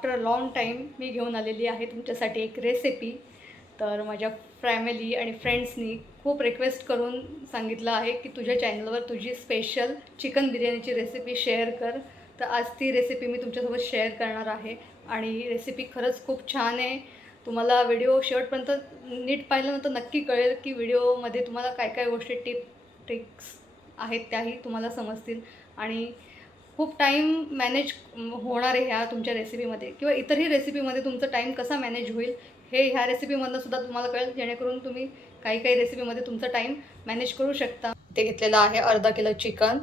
After a long time मी घेऊन आलेली आहे तुमच्यासाठी एक रेसिपी. तर माझ्या फॅमिली आणि फ्रेंड्सनी खूप रिक्वेस्ट करून सांगितलं आहे की तुझ्या चॅनलवर तुझी स्पेशल चिकन बिर्याणीची रेसिपी शेअर कर. तर आज ती रेसिपी मी तुमच्यासोबत शेअर करणार आहे आणि ही रेसिपी खरंच खूप छान आहे. तुम्हाला व्हिडिओ शेवटपर्यंत नीट पाहिल्यानंतर नक्की कळेल की व्हिडिओमध्ये तुम्हाला काय काय गोष्टी ट्रिक्स आहेत त्याही तुम्हाला समजतील आणि खूप टाईम मॅनेज होणार आहे ह्या तुमच्या रेसिपीमध्ये किंवा इतरही रेसिपीमध्ये तुमचा टाईम कसा मॅनेज होईल हे ह्या रेसिपीमधनं सुद्धा तुम्हाला कळेल, जेणेकरून तुम्ही काही काही रेसिपीमध्ये तुमचा टाईम मॅनेज करू शकता. ते घेतलेलं आहे अर्धा किलो चिकन,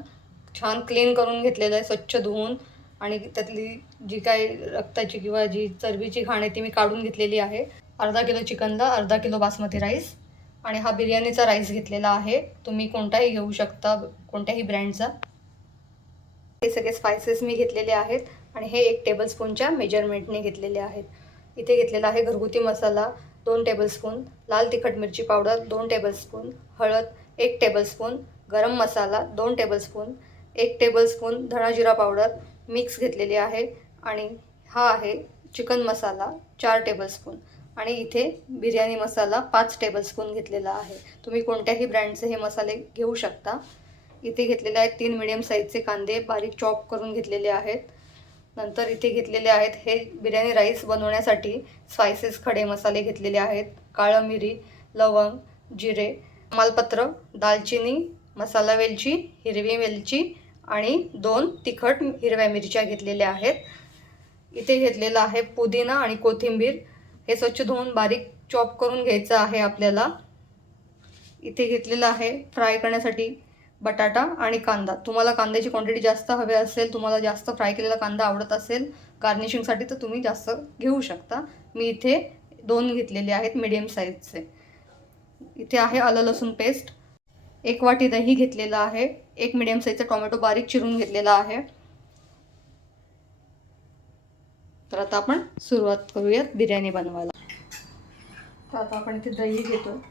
छान क्लीन करून घेतलेलं आहे, स्वच्छ धुवून, आणि त्यातली जी काही रक्ताची किंवा जी चरबीची घाण आहे ती मी काढून घेतलेली आहे. अर्धा किलो चिकनला अर्धा किलो बासमती राईस, आणि हा बिर्याणीचा राईस घेतलेला आहे. तुम्ही कोणताही घेऊ शकता, कोणत्याही ब्रँडचा. हे सगळे स्पायसेस मी घेतलेले आहेत आणि हे 1 टेबलस्पूनच्या मेजरमेंटने घेतलेले आहेत. इथे घेतलेला आहे घरगुती मसाला 2 टेबलस्पून, लाल तिखट मिरची पावडर 2 टेबलस्पून, हळद 1 टेबलस्पून, गरम मसाला 2 टेबलस्पून, 1 टेबलस्पून धणा जिरा पावडर मिक्स घेतलेली आहे, आणि हा आहे चिकन मसाला 4 टेबलस्पून, आणि इथे बिर्याणी मसाला 5 टेबलस्पून घेतलेला आहे. तुम्ही कोणत्याही ब्रँडचे हे मसाले घेऊ शकता. इथे घेतलेले आहेत 3 मिडियम साईजचे कांदे बारीक चॉप करून घेतलेले आहेत. नंतर इथे घेतलेले आहेत हे बिर्याणी राईस बनवण्यासाठी स्पायसेस, खडे मसाले घेतलेले आहेत. काळं मिरी, लवंग, जिरे, तमालपत्र, दालचिनी, मसाला वेलची, हिरवी वेलची आणि 2 तिखट हिरव्या मिरच्या घेतलेल्या आहेत. इथे घेतलेला आहे पुदिना आणि कोथिंबीर, हे स्वच्छ धुवून बारीक चॉप करून घ्यायचं आहे आपल्याला. इथे घेतलेलं आहे फ्राय करण्यासाठी बटाटा आणि कांदा. तुम्हाला कांद्याची क्वांटिटी जास्त हवी असेल, तुम्हाला जास्त फ्राय केलेला कांदा आवडत असेल गार्निशिंगसाठी, तर तुम्ही जास्त घेऊ शकता. मी इथे 2 घेतलेले आहेत मीडियम साईजचे. इथे आहे आलं लसूण पेस्ट, 1 वाटी दही घेतलेला आहे, 1 मीडियम साईजचा टोमॅटो बारीक चिरून घेतलेला आहे. तर आता आपण सुरुवात करूयात बिर्याणी बनवायला. तर आता आपण इथे दही घेतो.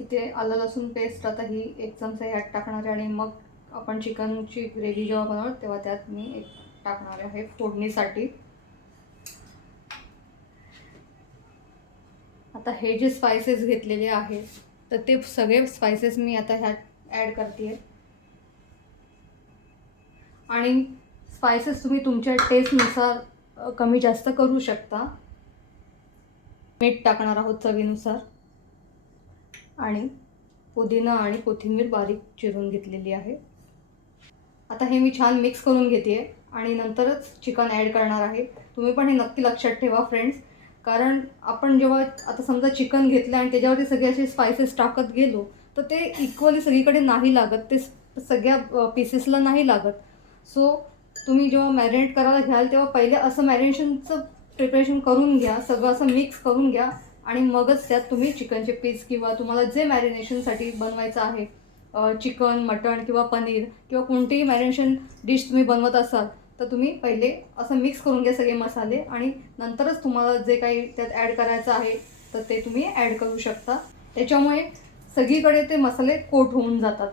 इथे आलं लसूण पेस्ट आता ही 1 चमचा ह्यात टाकणार आहे, आणि मग आपण चिकनची ग्रेव्ही जेव्हा बनवू तेव्हा त्यात मी 1 टाकणार आहे फोडणीसाठी. आता हे जे स्पायसेस घेतलेले आहेत तर ते सगळे स्पायसेस मी आता ह्यात ॲड करते आहे, आणि स्पायसेस तुम्ही तुमच्या टेस्टनुसार कमी जास्त करू शकता. मीठ टाकणार आहोत चवीनुसार, आणि पुदिना आणि कोथिंबीर बारीक चिरून घेतलेली आहे. आता हे मी छान मिक्स करून घेते आहे आणि नंतरच चिकन ॲड करणार आहे. तुम्ही पण हे नक्की लक्षात ठेवा फ्रेंड्स, कारण आपण जेव्हा आता समजा चिकन घेतलं आणि त्याच्यावरती सगळे असे स्पायसेस टाकत गेलो तर ते इक्वली सगळीकडे नाही लागत, ते सगळ्या पीसेसला नाही लागत. सो तुम्ही जेव्हा मॅरिनेट करायला घ्याल तेव्हा पहिले असं मॅरिनेशनचं प्रिपरेशन करून घ्या, सगळं असं मिक्स करून घ्या, आणि मगच त्यात तुम्ही चिकनचे पीस किंवा तुम्हाला जे मॅरिनेशनसाठी बनवायचं आहे, चिकन, मटण किंवा पनीर किंवा कोणतीही मॅरिनेशन डिश तुम्ही बनवत असाल तर तुम्ही पहिले असं मिक्स करून घ्या सगळे मसाले, आणि नंतरच तुम्हाला जे काही त्यात ॲड करायचं आहे तर ते तुम्ही ॲड करू शकता. त्याच्यामुळे सगळीकडे ते मसाले कोट होऊन जातात.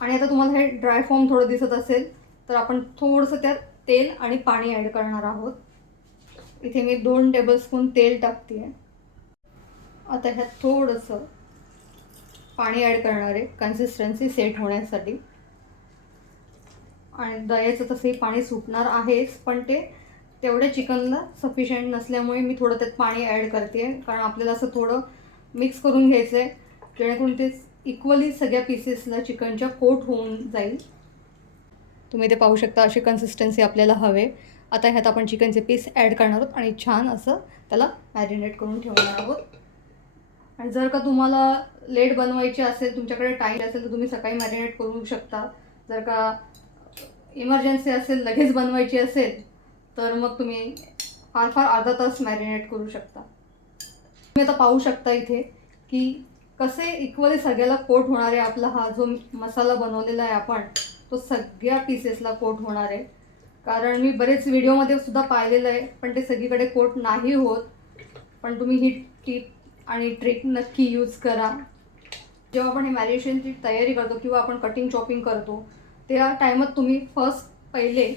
आणि आता तुम्हाला हे ड्राय फॉर्म थोडं दिसत असेल तर आपण थोडंसं त्यात तेल आणि पाणी ॲड करणार आहोत. इथे मी 2 टेबलस्पून तेल टाकते आहे. आता ह्यात थोडंसं पाणी ॲड करणार आहे कन्सिस्टन्सी सेट होण्यासाठी, आणि दह्याचं तसंही पाणी सुटणार आहेच, पण ते तेवढ्या चिकनला सफिशियंट नसल्यामुळे मी थोडं त्यात पाणी ॲड करते आहे, कारण आपल्याला असं थोडं मिक्स करून घ्यायचं आहे जेणेकरून ते इक्वली सगळ्या पीसेसला चिकनच्या कोट होऊन जाईल. तुम्ही ते पाहू शकता अशी कन्सिस्टन्सी आपल्याला हवे. आता ह्यात आपण चिकनचे पीस ॲड करणार आहोत आणि छान असं त्याला मॅरिनेट करून ठेवणार आहोत. आणि जर का तुम्हाला लेट बनवायची असेल, तुमच्याकडे टाईम असेल तर तुम्ही सकाळी मॅरिनेट करू शकता. जर का इमर्जन्सी असेल, लगेच बनवायची असेल तर मग तुम्ही फार फार अर्धा तास मॅरिनेट करू शकता. तुम्ही आता पाहू शकता इथे की कसे इक्वली सगळ्याला कोट होणार आहे. आपला हा जो मसाला बनवलेला आहे आपण, तो सगळ्या पीसेसला कोट होणार आहे. कारण मी बरेच व्हिडिओमध्ये सुद्धा पाहिलेलं आहे, पण ते सगळीकडे कोट नाही होत. पण तुम्ही ही टिप आणि ट्रिक नक्की यूज करा. जेव्हा आपण हे मॅरिनेशनची तयारी करतो किंवा आपण कटिंग चॉपिंग करतो त्या टायमात तुम्ही पहिले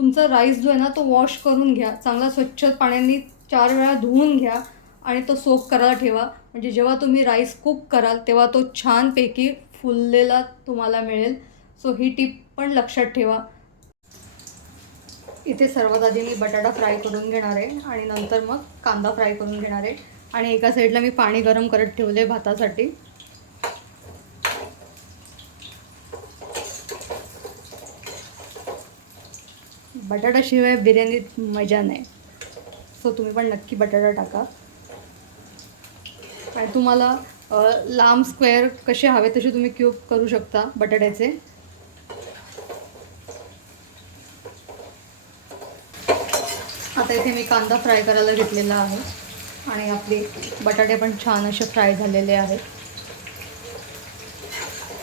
तुमचा राईस जो आहे ना तो वॉश करून घ्या, चांगला स्वच्छ पाण्याने 4 वेळा धुवून घ्या आणि तो सोक करायला ठेवा. म्हणजे जेव्हा तुम्ही राईस कुक कराल तेव्हा तो छानपैकी फुललेला तुम्हाला मिळेल. सो ही टिप पण लक्षात ठेवा. इथे सर्वात आधी मी बटाटा फ्राय करून घेणार आहे आणि नंतर मग कांदा फ्राय करून घेणार आहे. आणि एका साईडला मी पाणी गरम करत ठेवले भातासाठी. बटाटाशिवाय बिर्याणीत मजा नाही. सो तुम्ही पण नक्की बटाटा टाका. आणि तुम्हाला लांब स्क्वेअर कसे हवे तसे तुम्ही क्यूब करू शकता बटाट्याचे. आता इथे मी कांदा फ्राय करायला घेतलेला आहे आणि आपले बटाटे पण छान असे फ्राय झालेले आहेत.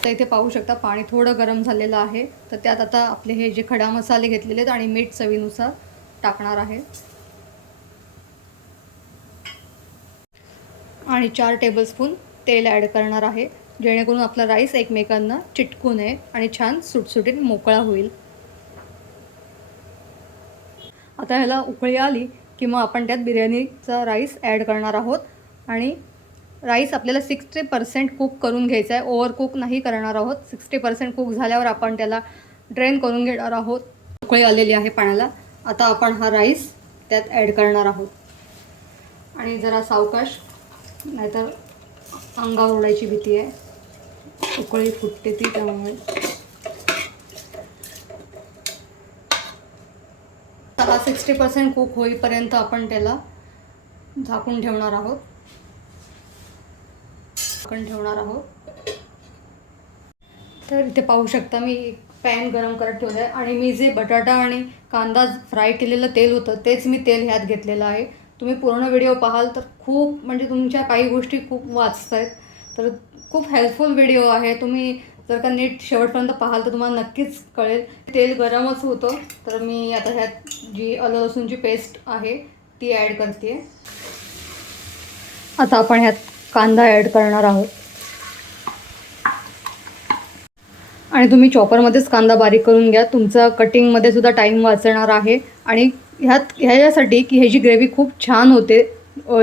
तर इथे पाहू शकता पाणी थोडं गरम झालेलं आहे. तर त्यात आता आपले हे जे खडा मसाले घेतलेले आहेत आणि मीठ चवीनुसार टाकणार आहे. आणि 4 टेबलस्पून तेल ॲड करणार आहे, जेणेकरून आपला राईस एकमेकांना चिटकू नये आणि छान सुटसुटीत मोकळा होईल. आता ह्याला उकळी आली की मग आपण त्यात बिर्याणीचा राईस ॲड करणार आहोत. आणि राईस आपल्याला 60% कुक करून घ्यायचा आहे, ओव्हर कुक नाही करणार आहोत. 60% कुक झाल्यावर आपण त्याला ड्रेन करून घेणार आहोत. उकळी आलेली आहे पाण्याला. आता आपण हा राईस त्यात ॲड करणार आहोत. आणि जरा सावकाश, नाहीतर अंगावर उडायची भीती आहे. उकळी फुटते ती, त्यामुळे 60% कुक होईपर्यंत आपण त्याला झाकून ठेवणार आहोत. तर इथे पाहू शकता मी एक पॅन गरम करत ठेवलं आहे आणि मी जे बटाटा आणि कांदा फ्राय केलेलं तेल होतं तेच मी तेल ह्यात घेतलेलं आहे. तुम्ही पूर्ण व्हिडिओ पाहाल तर खूप म्हणजे तुमच्या काही गोष्टी खूप वाचत आहेत. तर खूप हेल्पफुल व्हिडिओ आहे. तुम्ही जर का नीट शेवटपर्यंत पाहाल तर तुम्हाला नक्कीच कळेल. तेल गरमच होतं तर मी आता ह्यात जी आलं लसूणची पेस्ट आहे ती ॲड करते. आता आपण ह्यात कांदा ॲड करणार आहोत. आणि तुम्ही चॉपरमध्येच कांदा बारीक करून घ्या, तुमचा कटिंगमध्ये सुद्धा टाईम वाचणार आहे. आणि ह्याच्यासाठी की ह्याची ग्रेव्ही खूप छान होते,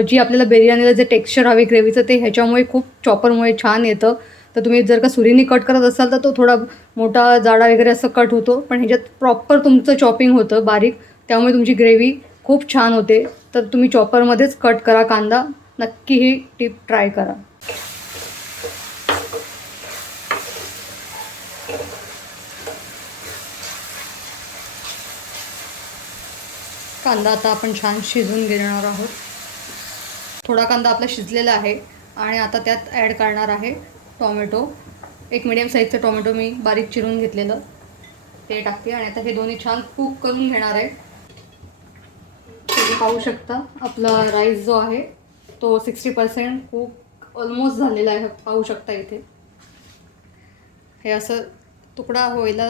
जी आपल्याला बिर्याणीला जे टेक्स्चर हवे ग्रेव्हीचं ते ह्याच्यामुळे खूप चॉपरमुळे छान येतं. तर तुम्ही जर का सुरीने कट करत असाल तर तो थोडा मोठा जाडा वगैरे असं कट होतो, पण ह्याच्यात प्रॉपर तुमचं चॉपिंग होतं बारीक, त्यामुळे तुमची ग्रेव्ही खूप छान होते. तर तुम्ही चॉपरमध्येच कट करा कांदा. नक्की ही टिप ट्राय करा. कांदा आता आपण छान शिजवून घेणार आहोत. थोडा कांदा आपला शिजलेला आहे आणि आता त्यात ॲड करणार आहे टॉमॅटो. एक मिडियम साईजचं टॉमॅटो मी बारीक चिरून घेतलेलं ते टाकते. आणि आता हे दोन्ही छान कुक करून घेणार आहे. तुम्ही पाहू शकता आपला राईस जो आहे तो 60% कुक ऑलमोस्ट झालेला आहे. पाहू शकता इथे हे असं तुकडा व्हायला,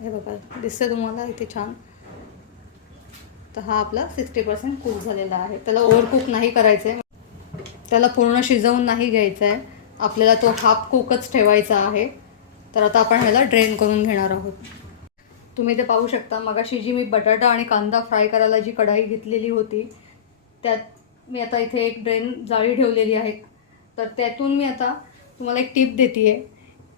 हे बघा दिसतं तुम्हाला इथे छान. तर हा आपला 60% कुक झालेला आहे. त्याला ओव्हर कुक नाही करायचं आहे, त्याला पूर्ण शिजवून नाही घ्यायचं आहे, आपल्याला तो हाफ कुकच ठेवायचा आहे. तर आता आपण ह्याला ड्रेन करून घेणार आहोत. तुम्ही ते पाहू शकता मगाशी जी मी बटाटा आणि कांदा फ्राय करायला जी कढाई घेतलेली होती त्यात मी आता इथे एक ड्रेन जाळी ठेवलेली आहे. तर त्यातून मी आता तुम्हाला एक टिप देते आहे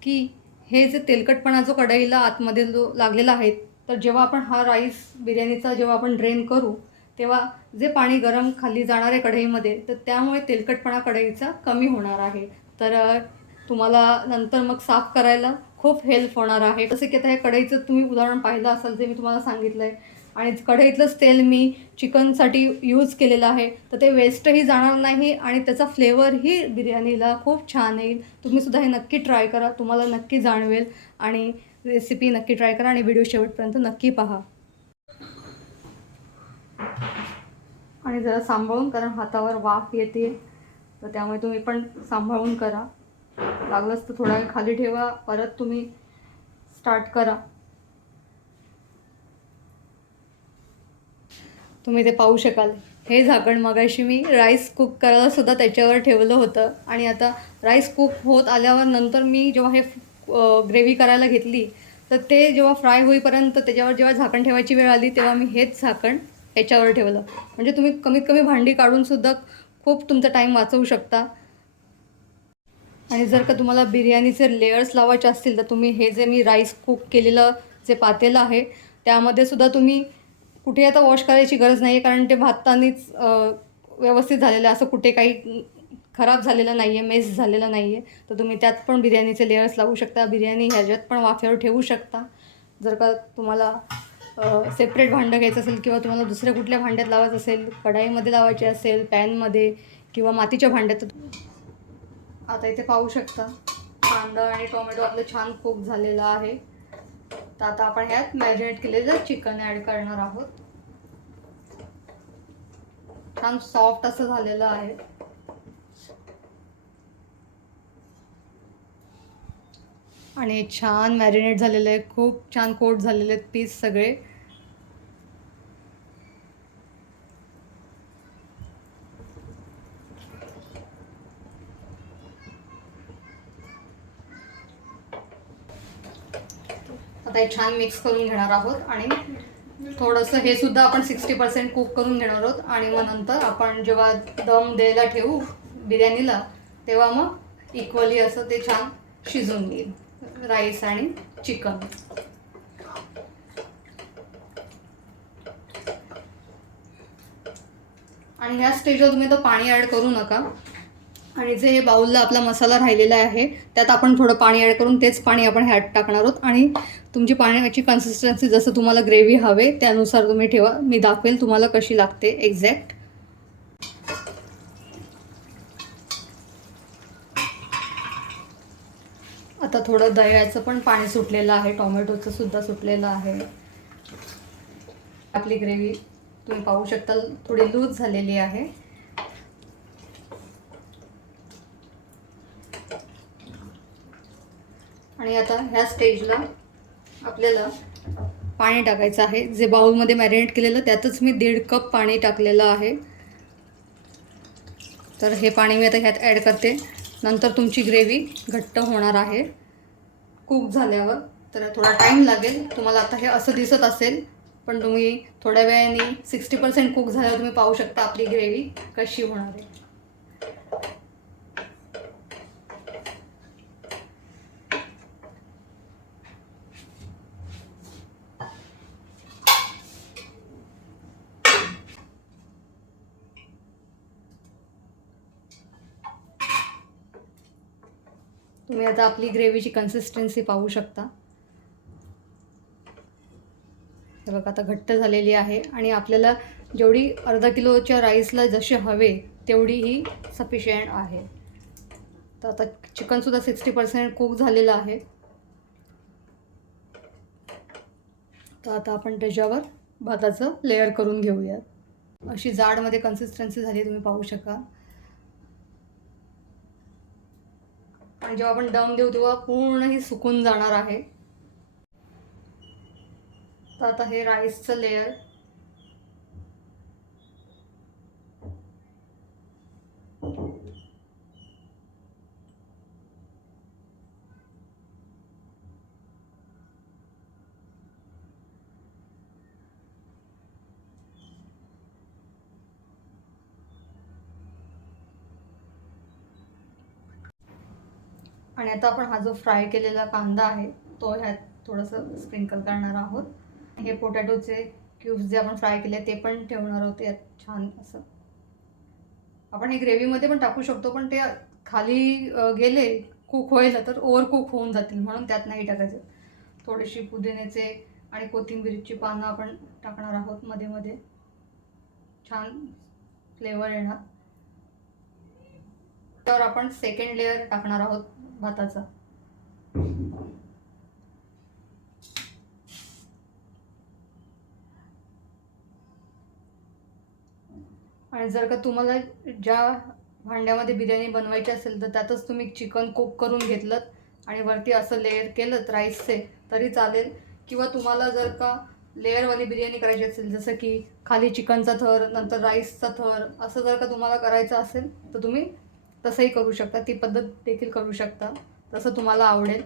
की हे जे तेलकटपणा जो कढईला आतमध्ये जो लागलेला आहे, तर जेव्हा आपण हा राईस बिर्याणीचा जेव्हा आपण ड्रेन करू तेव्हा जे पाणी गरम खाली जाणार आहे कढईमध्ये, तर त्यामुळे तेलकटपणा कढईचा कमी होणार आहे. तर तुम्हाला नंतर मग साफ करायला खूप हेल्प होणार आहे. जसं की आता ह्या कढईचं तुम्ही उदाहरण पाहिलं असाल जे मी तुम्हाला सांगितलं आहे. आणि कढईतलंच तेल मी चिकनसाठी यूज केलेलं आहे, तर ते वेस्टही जाणार नाही आणि त्याचा फ्लेवरही बिर्याणीला खूप छान येईल. तुम्हीसुद्धा हे नक्की ट्राय करा, तुम्हाला नक्की जाणवेल. आणि रेसिपी नक्की ट्राय करा आणि व्हिडिओ शेवटपर्यंत नक्की पहा. आणि जरा सांभाळून, कारण हातावर वाफ येते, तर त्यामुळे तुम्ही पण सांभाळून करा. लागलंच तर थोडा वेळ खाली ठेवा, परत तुम्ही स्टार्ट करा. तुम्ही ते पाहू शकाल हे झाकण मगाशी मी राईस कुक करायला सुद्धा त्याच्यावर ठेवलं होतं. आणि आता राईस कुक होत आल्यावर नंतर मी जेव्हा हे ग्रेव्ही करायला घेतली तर ते जेव्हा फ्राय होईपर्यंत त्याच्यावर जेव्हा झाकण ठेवायची वेळ आली तेव्हा मी हेच झाकण याच्यावर ठेवलं. म्हणजे तुम्ही कमीत कमी भांडी काढूनसुद्धा खूप तुमचा टाईम वाचवू शकता. आणि जर का तुम्हाला बिर्याणीचे लेयर्स लावायचे असतील तर तुम्ही हे जे मी राईस कुक केलेलं जे पातेलं आहे त्यामध्ये सुद्धा तुम्ही कुठे आता वॉश करायची गरज नाही आहे, कारण ते भातानीच व्यवस्थित झालेलं आहे. असं कुठे काही खराब झालेलं नाही आहे, मेस झालेलं नाही आहे. तर तुम्ही त्यात पण बिर्याणीचे लेयर्स लावू शकता. बिर्याणी ह्याच्यात पण वाफ्यावर ठेवू शकता. जर का तुम्हाला सेपरेट भांडं घ्यायचं असेल किंवा तुम्हाला दुसऱ्या कुठल्या भांड्यात लावायचं असेल, कढाईमध्ये लावायचे असेल, पॅनमध्ये किंवा मातीच्या भांड्यात. आता इथे पाहू शकता कांदा आणि टोमॅटो आपलं छान कुक झालेलं आहे. तर आता आपण ह्यात मॅरिनेट केलेलं चिकन ॲड करणार आहोत. छान सॉफ्ट असं झालेलं आहे. आणि छान मॅरिनेट झालेलं आहे, खूप छान कोट झालेले आहेत पीस सगळे. आता हे छान मिक्स करून घेणार आहोत आणि थोडंसं हे सुद्धा आपण 60% कुक करून घेणार आहोत. आणि मग नंतर आपण जेव्हा दम द्यायला ठेवू बिर्याणीला तेव्हा मग इक्वली असं ते छान शिजून येईल राईस आणि चिकन. आणि ह्या स्टेजवर तुम्ही तर पाणी ॲड करू नका. आणि जे हे बाउलला आपला मसाला राहिलेला आहे त्यात आपण थोडं पाणी ॲड करून तेच पाणी आपण ह्यात टाकणार आहोत. आणि तुमची पाण्याची कन्सिस्टन्सी जसं तुम्हाला ग्रेव्ही हवे त्यानुसार तुम्ही ठेवा. मी दाखवेल तुम्हाला कशी लागते एक्झॅक्ट. आता थोडं दह्याचं पण पाणी सुटलेलं आहे, टोमॅटोचं सुद्धा सुटलेलं आहे. आपली ग्रेव्ही तुम्ही पाहू शकता थोडी लूज झालेली आहे. आणि आता ह्या स्टेजला आपल्याला पाणी टाकायचं आहे. जे बाउलमध्ये मॅरिनेट केलेलं त्यातच मी 1.5 कप पाणी टाकलेलं आहे. तर हे पाणी मी आता ह्यात ॲड करते. नंतर तुमची ग्रेव्ही घट्ट होणार आहे कुक झाल्यावर. तर थोडा टाईम लागेल. तुम्हाला आता हे असं दिसत असेल, पण तुम्ही थोड्या वेळाने 60% कुक झाल्यावर तुम्ही पाहू शकता आपली ग्रेव्ही कशी होणार आहे. तुम्ही आता आपली ग्रेव्हीची कन्सिस्टन्सी पाहू शकता. हे बघा आता घट्ट झालेली आहे. आणि आपल्याला जेवढी अर्धा किलोच्या राईसला जसे हवे तेवढी ही सफिशियंट आहे. तर आता चिकनसुद्धा 60% कुक झालेलं आहे. तर आता आपण त्याच्यावर भाताचं लेअर करून घेऊयात. अशी जाडमध्ये कन्सिस्टन्सी झाली तुम्ही पाहू शकाल. आणि जेव्हा आपण दम देऊ तेव्हा पूर्ण ही सुकून जाणार आहे. तर आता हे राईसचं लेअर आणि आता आपण हा जो फ्राय केलेला कांदा आहे तो ह्यात थोडंसं स्प्रिंकल करणार आहोत. हे पोटॅटोचे क्यूब्स जे आपण फ्राय केले ते पण ठेवणार आहोत यात छान असं. आपण हे ग्रेव्हीमध्ये पण टाकू शकतो, पण ते खाली गेले कुक व्हायला तर ओव्हर कुक होऊन जातील, म्हणून त्यात नाही टाकायचं. थोडीशी पुदिन्याचे आणि कोथिंबीरची पानं आपण टाकणार आहोत मध्ये मध्ये, छान फ्लेवर येणार. तर आपण सेकंड लेअर टाकणार आहोत भाताचा. आणि जर का तुम्हाला ज्या भांड्यामध्ये बिर्याणी बनवायची असेल तर त्यातच तुम्ही चिकन कुक करून घेतलं आणि वरती असं लेअर केलं राईसचे तरी चालेल. किंवा तुम्हाला जर का लेअरवाली बिर्याणी करायची असेल, जसं की खाली चिकनचा थर नंतर राईसचा थर, असं जर का तुम्हाला करायचं असेल तर तुम्ही तसंही करू शकता. ती पद्धत देखील करू शकता, तसं तुम्हाला आवडेल.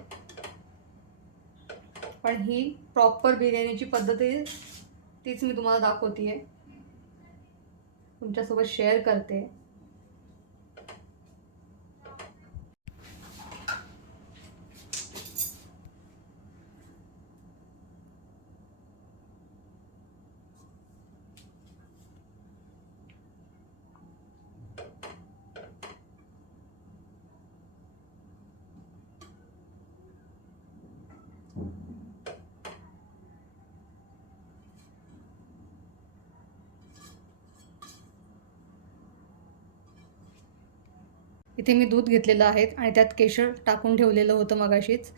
पण ही प्रॉपर बिर्याणीची पद्धत आहे, तीच मी तुम्हाला दाखवते आहे, तुमच्यासोबत शेअर करते. इथे मी दूध घेतलेलं आहे आणि त्यात केशर टाकून ठेवलेलं होतं मगाशीच.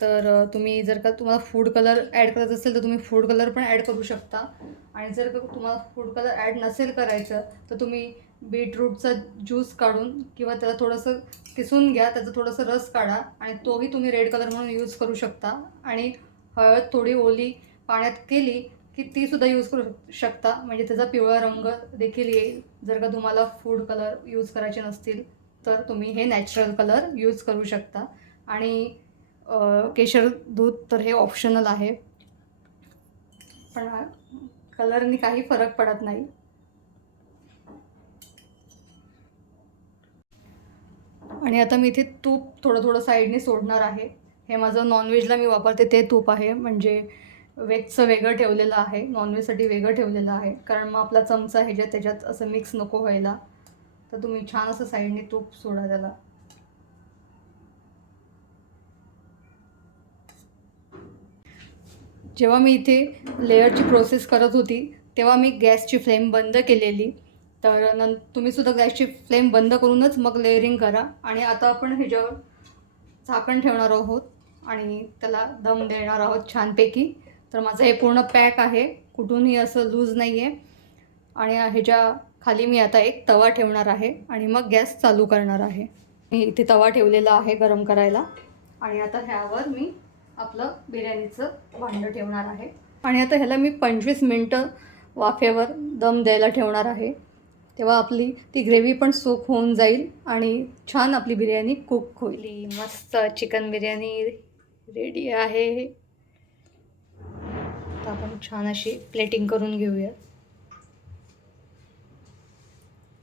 तर तुम्ही जर का तुम्हाला फूड कलर ॲड करायचं असेल तर तुम्ही फूड कलर पण ॲड करू शकता. आणि जर का तुम्हाला फूड कलर ॲड नसेल करायचं तर तुम्ही बीटरूटचा ज्यूस काढून किंवा त्याला थोडंसं किसून घ्या, त्याचा थोडंसं रस काढा आणि तोही तुम्ही रेड कलर म्हणून यूज करू शकता. आणि हळद थोडी ओली पाण्यात केली की तीसुद्धा यूज करू शकता, म्हणजे त्याचा पिवळा रंग देखील येईल. जर का तुम्हाला फूड कलर यूज करायचे नसतील तर तुम्ही हे नॅचरल कलर यूज करू शकता. आणि केशर दूध तर हे ऑप्शनल आहे, पण कलरनी काही फरक पडत नाही. आणि आता मी इथे तूप थोडं थोडं साईडने सोडणार आहे. हे माझं नॉनव्हेजला मी वापरते ते तूप आहे, म्हणजे व्हेजचं वेगळं ठेवलेलं आहे, नॉनव्हेजसाठी वेगळं ठेवलेलं आहे, कारण मग आपला चमचा ह्याच्यात त्याच्यात असं मिक्स नको व्हायला. तर तुम्ही छान असं साईडने तूप सोडा त्याला. जेव्हा मी इथे लेअरची प्रोसेस करत होती तेव्हा मी गॅसची फ्लेम बंद केलेली. तर तुम्हीसुद्धा गॅसची फ्लेम बंद करूनच मग लेअरिंग करा. आणि आता आपण ह्याच्यावर झाकण ठेवणार आहोत आणि त्याला दम देणार आहोत छानपैकी. तर माझं हे पूर्ण पॅक आहे, कुठूनही असं लूज नाही आहे. आणि ह्याच्या खाली मी आता एक तवा ठेवणार आहे आणि मग गॅस चालू करणार आहे. मी इथे तवा ठेवलेला आहे गरम करायला आणि आता ह्यावर मी आपलं बिर्याणीचं भांडं ठेवणार आहे. आणि आता ह्याला मी 25 मिनटं वाफेवर दम द्यायला ठेवणार आहे. तेव्हा आपली ती ग्रेव्ही पण सूक होऊन जाईल आणि छान आपली बिर्याणी कुक होईल. मस्त चिकन बिर्याणी रेडी आहे. आता आपण छान अशी प्लेटिंग करून घेऊया.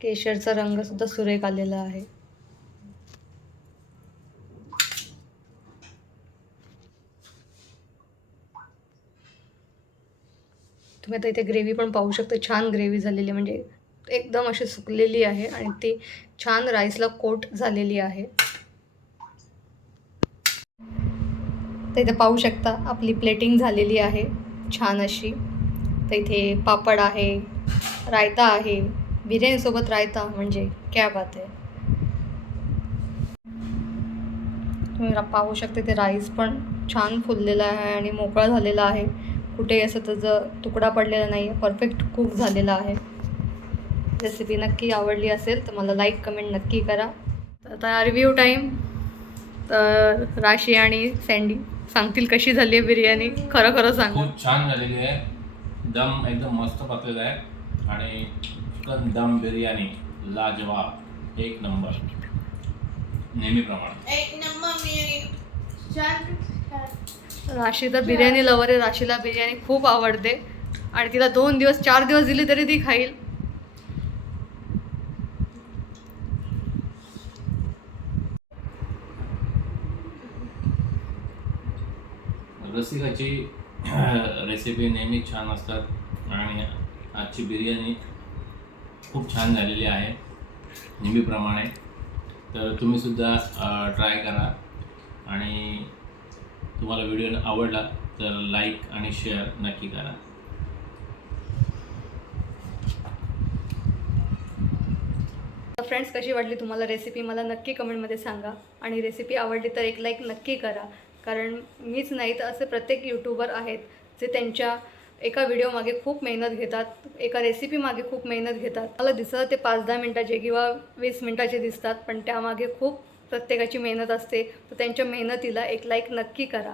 केशरचा रंगसुद्धा सुरेख आलेला आहे. तुम्ही आता इथे ग्रेव्ही पण पाहू शकता, छान ग्रेव्ही झालेली, म्हणजे एकदम अशी सुकलेली आहे आणि ती छान राईसला कोट झालेली आहे. तर इथे पाहू शकता आपली प्लेटिंग झालेली आहे छान अशी. तर इथे पापड आहे, रायता आहे, बिर्याणीसोबत रायता म्हणजे क्या बात आहे. तुम्ही पाहू शकता ते राईस पण छान फुललेला आहे आणि मोकळा झालेला आहे, कुठे असं त्याचं तुकडा पडलेला नाही आहे, परफेक्ट कुक झालेला आहे. रेसिपी नक्की आवडली असेल तर मला लाईक कमेंट नक्की करा. तर आता रिव्ह्यू टाईम. तर राशी आणि सँडी सांगतील कशी झाली आहे बिर्याणी. खरं खरं सांग. खूप छान झालेली आहे, दम एकदम मस्त पकलेला आहे आणि चिकन दम बिर्याणी लाजवाब, एक नंबर, नेहमीप्रमाणे एक नंबर बिर्याणी. राशी तर बिर्याणी लवर आहे, राशीला बिर्याणी खूप आवडते आणि तिला 2 दिवस 4 दिवस दिली तरी ती खाईल. रसिकाची रेसिपी नेहमी छान असतात आणि आजची बिर्याणी खूप छान झालेली आहे नेहमीप्रमाणे. तर तुम्हीसुद्धा ट्राय करा आणि तुम्हाला व्हिडिओ आवडला तर लाईक आणि शेअर नक्की करा. फ्रेंड्स, कशी वाटली तुम्हाला रेसिपी मला नक्की कमेंटमध्ये सांगा. आणि रेसिपी आवडली तर एक लाईक नक्की करा, कारण मीच नाही तर असे प्रत्येक यूट्यूबर आहेत जे त्यांच्या एका व्हिडिओमागे खूप मेहनत घेतात, एका रेसिपीमागे खूप मेहनत घेतात. मला दिसतं ते 5-10 मिनटाचे किंवा 20 मिनटाचे दिसतात, पण त्यामागे खूप प्रत्येकाची मेहनत असते. तर त्यांच्या मेहनतीला एक लाईक नक्की करा.